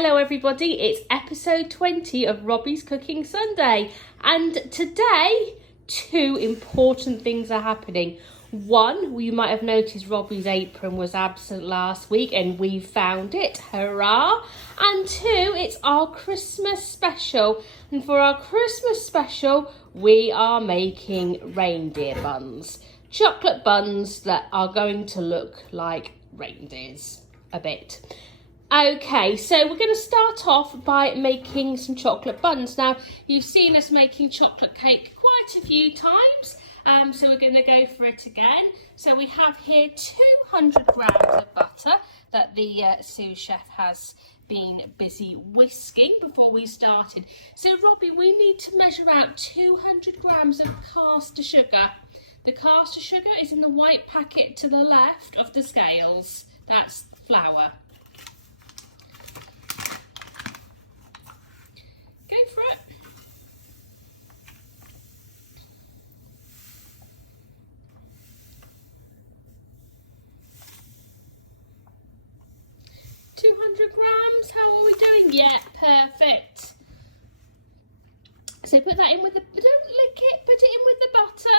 Hello everybody, it's episode 20 of Robbies Cooking Sunday, and today 2 important things are happening. One, you might have noticed Robbie's apron was absent last week and we found it, hurrah! And 2, it's our Christmas special, and for our Christmas special we are making reindeer buns. Chocolate buns that are going to look like reindeers a bit. Okay, so we're going to start off by making some chocolate buns. Now, you've seen us making chocolate cake quite a few times, so we're going to go for it again. So we have here 200 grams of butter that the sous chef has been busy whisking before we started. So Robbie, we need to measure out 200 grams of caster sugar. The caster sugar is in the white packet to the left of the scales. That's flour. Go for it. £200. How are we doing? Yeah, perfect. So put that in with the, don't lick it, put it in with the butter.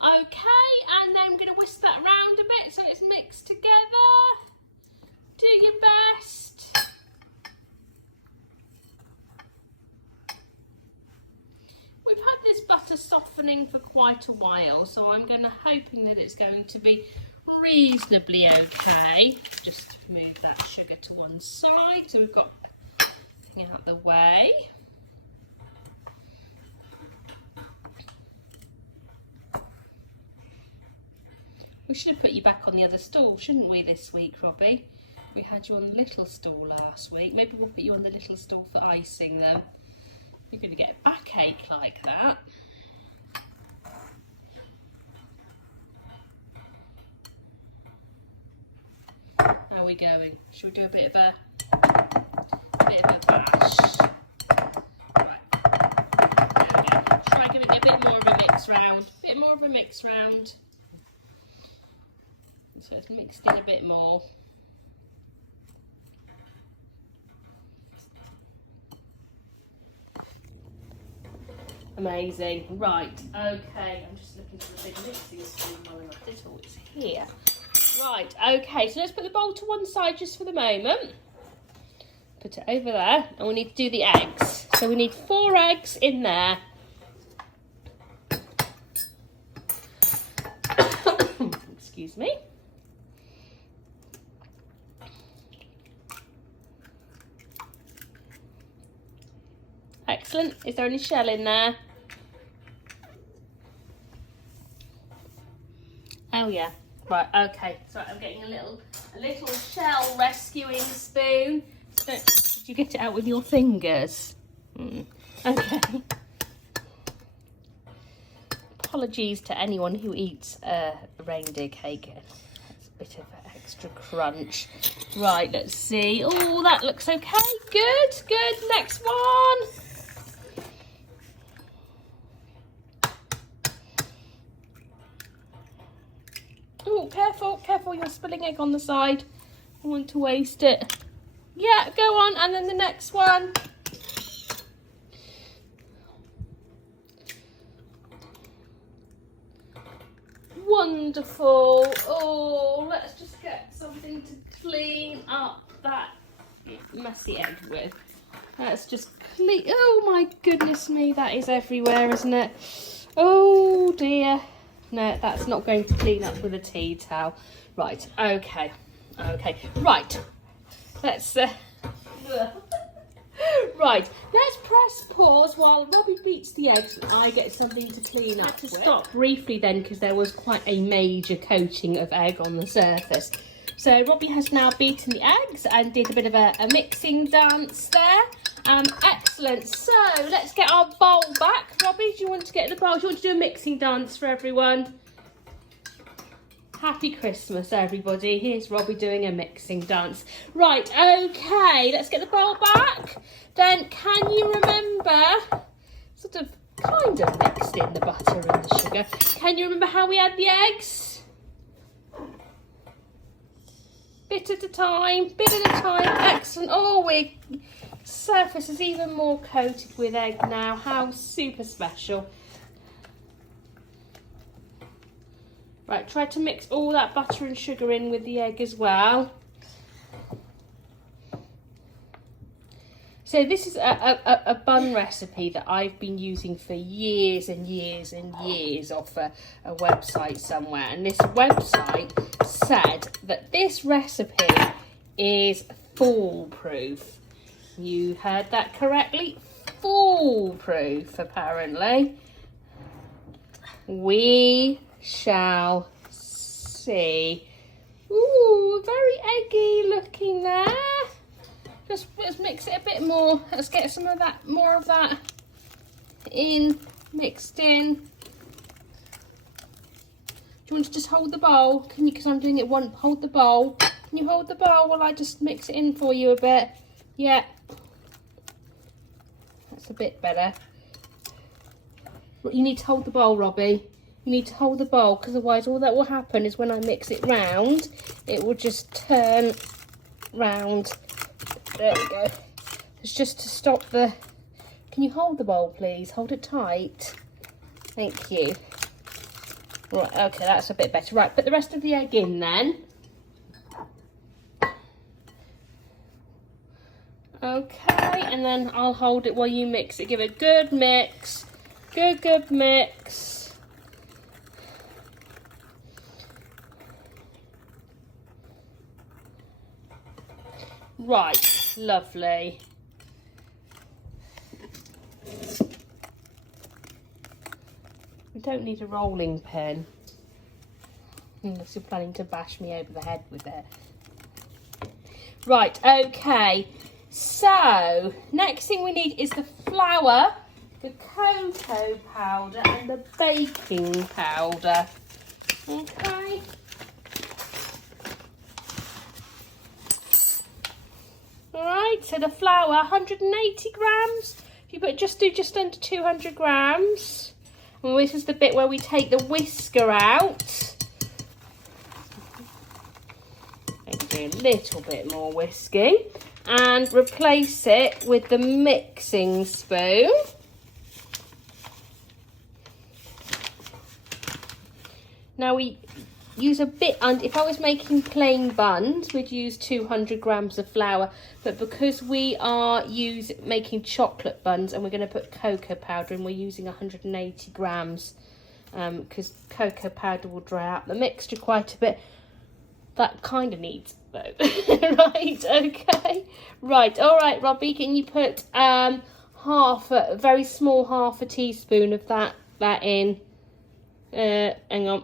Okay, and then I'm going to whisk that around a bit so it's mixed together. Do your best. We've had this butter softening for quite a while, so I'm hoping that it's going to be reasonably okay. Just move that sugar to one side so we've got everything out the way. We should have put you back on the other stool, shouldn't we, this week, Robbie? We had you on the little stool last week. Maybe we'll put you on the little stool for icing them. You're going to get a backache like that. How are we going? Should we do a bit of a bash? Right. There we go. Try giving it a bit more of a mix round. Bit more of a mix round. So it's mixed in a bit more. Amazing. Right, okay. I'm just looking for the big mixing spoon while I'm at it. Oh, it's here. Right, okay. So let's put the bowl to one side just for the moment. Put it over there. And we need to do the eggs. So we need 4 eggs in there. Excuse me. Excellent. Is there any shell in there? Oh yeah. Right. Okay. So I'm getting a little shell rescuing spoon. Did you get it out with your fingers? Okay. Apologies to anyone who eats a reindeer cake. It's a bit of extra crunch. Right. Let's see. Oh, that looks okay. Good. Good. Next one. Oh, careful, you're spilling egg on the side. I don't want to waste it. Yeah, go on, and then the next one. Wonderful. Oh, let's just get something to clean up that messy egg with. Let's just clean. Oh my goodness me, that is everywhere, isn't it? Oh dear. No, that's not going to clean up with a tea towel. Right, okay, right. Let's, right, let's press pause while Robbie beats the eggs and I get something to clean up with. I had to stop briefly then because there was quite a major coating of egg on the surface. So Robbie has now beaten the eggs and did a bit of a mixing dance there. Excellent. So let's get our bowl back. Robbie, do you want to get the bowl? Do you want to do a mixing dance for everyone? Happy Christmas, everybody. Here's Robbie doing a mixing dance. Right, okay, let's get the bowl back. Then can you remember, sort of kind of mixed in the butter and the sugar. Can you remember how we had the eggs? Bit at a time, bit at a time. Excellent. Oh, our surface is even more coated with egg now. How super special. Right, try to mix all that butter and sugar in with the egg as well. So this is a bun recipe that I've been using for years and years and years off a website somewhere. And this website said that this recipe is foolproof. You heard that correctly. Foolproof, apparently. We shall see. Ooh, very eggy looking there. Let's mix it a bit more. Let's get some of that, more of that mixed in. Do you want to just hold the bowl? Can you, because I'm doing it one, hold the bowl. Can you hold the bowl while I just mix it in for you a bit? Yeah. That's a bit better. You need to hold the bowl, Robbie. You need to hold the bowl, because otherwise all that will happen is when I mix it round, it will just turn round. There we go. It's just to stop the... Can you hold the bowl, please? Hold it tight. Thank you. Right, okay, that's a bit better. Right, put the rest of the egg in then. Okay, and then I'll hold it while you mix it. Give it a good mix. Good mix. Right. Lovely. We don't need a rolling pin, unless you're planning to bash me over the head with it. Right, okay. So, next thing we need is the flour, the cocoa powder and the baking powder. Okay. Alright, so the flour, 180 grams. If you do just under 200 grams. And this is the bit where we take the whisker out. Do a little bit more whisking. And replace it with the mixing spoon. Now we use a bit, and if I was making plain buns, we'd use 200 grams of flour, but because we are making chocolate buns and we're going to put cocoa powder in, we're using 180 grams, because cocoa powder will dry out the mixture quite a bit. That kind of needs though. Right, okay. Right, all right, Robbie, can you put a very small half a teaspoon of that in? Hang on.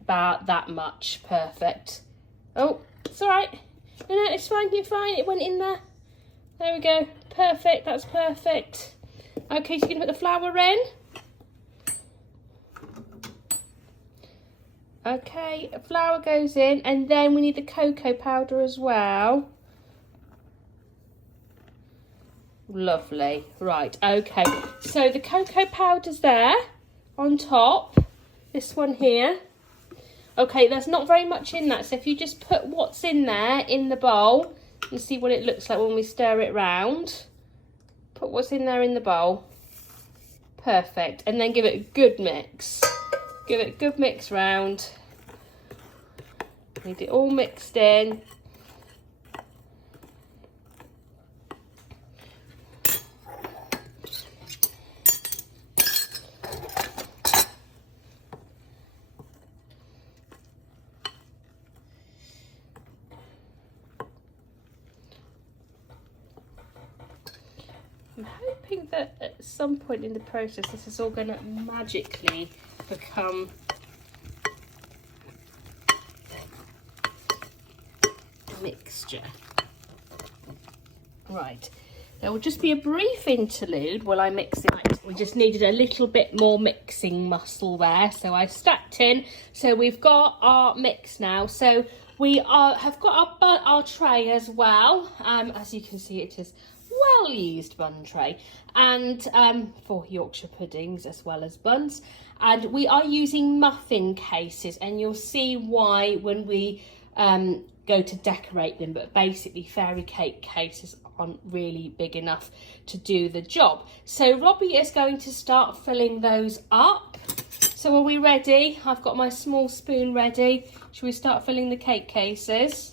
About that much. Perfect. Oh, it's all right. No, it's fine. You're fine. It went in there. There we go. Perfect. That's perfect. Okay, so you're going to put the flour in. Okay, flour goes in, and then we need the cocoa powder as well. Lovely. Right, okay. So the cocoa powder's there on top. This one here. Okay, there's not very much in that, so if you just put what's in there in the bowl and see what it looks like when we stir it round. Put what's in there in the bowl. Perfect. And then give it a good mix. Give it a good mix round. Need it all mixed in. I'm hoping that at some point in the process this is all going to magically become a mixture. Right, there will just be a brief interlude while I mix it. Right, we just needed a little bit more mixing muscle there, so I stacked in. So we've got our mix now. So we have got our tray as well. As you can see, it is well-used bun tray, and for Yorkshire puddings as well as buns. And we are using muffin cases, and you'll see why when we go to decorate them, but basically fairy cake cases aren't really big enough to do the job. So Robbie is going to start filling those up. So are we ready? I've got my small spoon ready. Should we start filling the cake cases?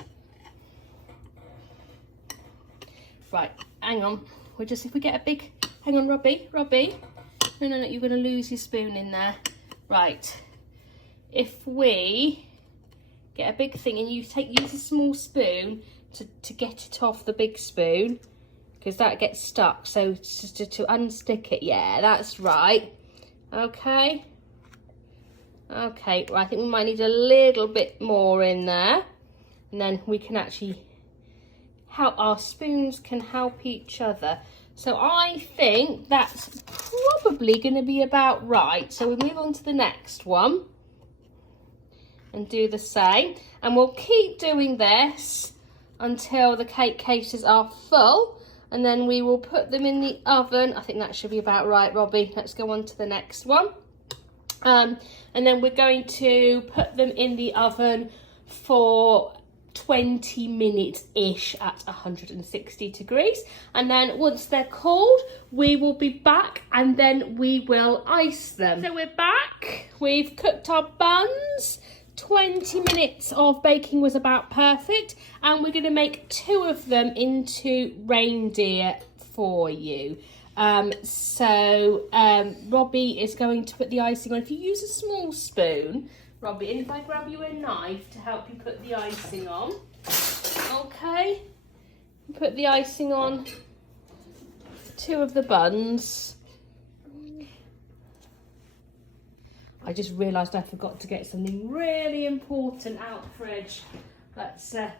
Right, hang on. If we get a big, hang on, Robbie. No, you're going to lose your spoon in there. Right, if we get a big thing and you use a small spoon to get it off the big spoon, because that gets stuck. So just to unstick it, yeah, that's right. Okay. Okay, well, I think we might need a little bit more in there, and then we can actually help, our spoons can help each other. So I think that's probably going to be about right. So we'll move on to the next one and do the same, and we'll keep doing this until the cake cases are full, and then we will put them in the oven. I think that should be about right, Robbie. Let's go on to the next one. And then we're going to put them in the oven for 20 minutes-ish at 160 degrees. And then once they're cold, we will be back and then we will ice them. So we're back. We've cooked our buns. 20 minutes of baking was about perfect. And we're going to make 2 of them into reindeer for you. Robbie is going to put the icing on. If you use a small spoon, Robbie, and if I grab you a knife to help you put the icing on, okay? Put the icing on 2 of the buns. I just realised I forgot to get something really important out the fridge. That's a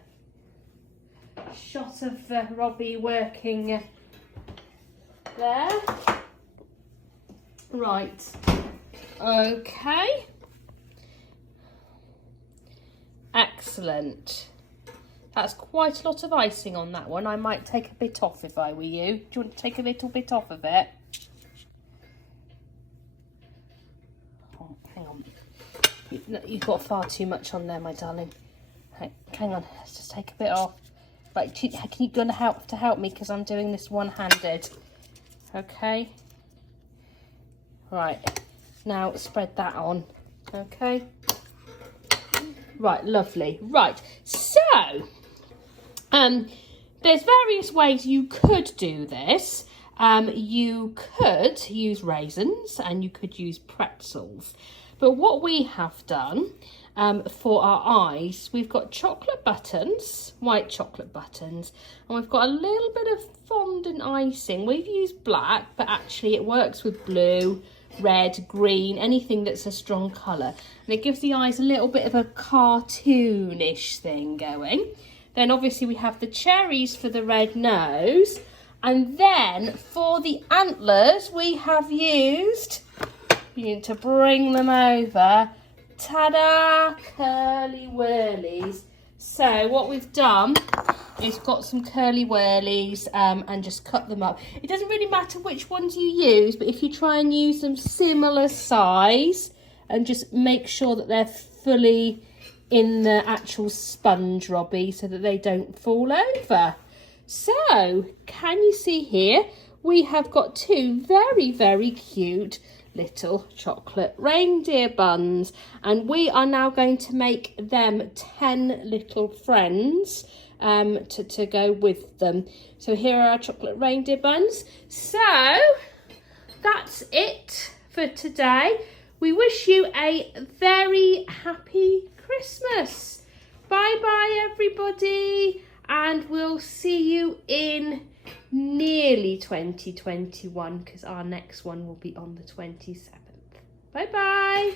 shot of Robbie working there. Right, okay. Excellent. That's quite a lot of icing on that one. I might take a bit off if I were you. Do you want to take a little bit off of it? Oh, hang on. You've got far too much on there, my darling. Right, hang on, let's just take a bit off. Right, can you gonna help me, because I'm doing this one-handed. Okay. Right, now spread that on. Okay. Right, lovely. Right, so there's various ways you could do this. You could use raisins and you could use pretzels. But what we have done for our eyes, we've got chocolate buttons, white chocolate buttons, and we've got a little bit of fondant icing. We've used black, but actually it works with blue, red, green, anything that's a strong colour. And it gives the eyes a little bit of a cartoonish thing going. Then obviously we have the cherries for the red nose. And then for the antlers, we have used, you need to bring them over, ta-da, curly whirlies. So what we've done is got some curly whirlies and just cut them up. It doesn't really matter which ones you use, but if you try and use them similar size and just make sure that they're fully in the actual sponge, Robbie, so that they don't fall over. So, can you see here? We have got 2 very, very cute little chocolate reindeer buns, and we are now going to make them 10 little friends to go with them. So here are our chocolate reindeer buns. So that's it for today. We wish you a very happy Christmas. Bye bye everybody, and we'll see you in nearly 2021, because our next one will be on the 27th. Bye bye.